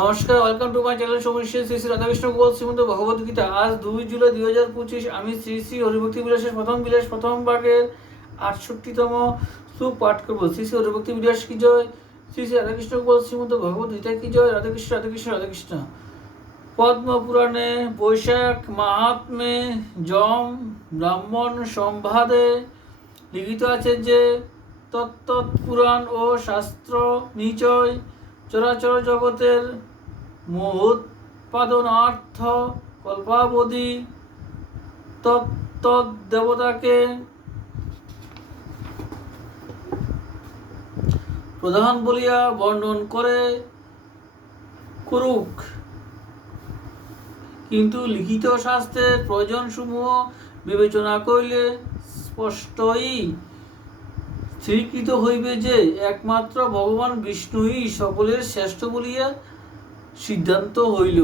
নমস্কার, welcome to my channel Samir Shri Shri Radhakrishna Gopal Shrimad Bhagavad Gita. আজ 2 জুলাই 2025। আমি শ্রী শ্রী হরিভক্তি বিলাসের প্রথম বিলাস প্রথম ভাগের 68তম শ্লোক পাঠ করব। শ্রী শ্রী হরিভক্তি বিলাস কি জয়, শ্রী শ্রী রাধাকৃষ্ণ গোপাল শ্রীমন্ত ভগবদ গীতা কি জয়। রাধাকৃষ্ণ রাধাকৃষ্ণ রাধাকৃষ্ণ। পদ্ম পুরাণে বৈশাখ মাহাত্মে যম ব্রাহ্মণ সম্বাদে লিখিত আছে যে তত্তৎ পুরাণ ও শাস্ত্র নিচয় চরাচর জগতের মহোৎপাদনার্থ কল্পাবধি তত্তৎ দেবতাকে প্রধান বলিয়া বর্ণন করে করুক, কিন্তু লিখিত শাস্ত্রের প্রয়োজন সমূহ বিবেচনা করিলে স্পষ্টই স্থিরীকৃত হইবে যে একমাত্র ভগবান বিষ্ণুই সকলের শ্রেষ্ঠ বলিয়া সিদ্ধান্ত হইল।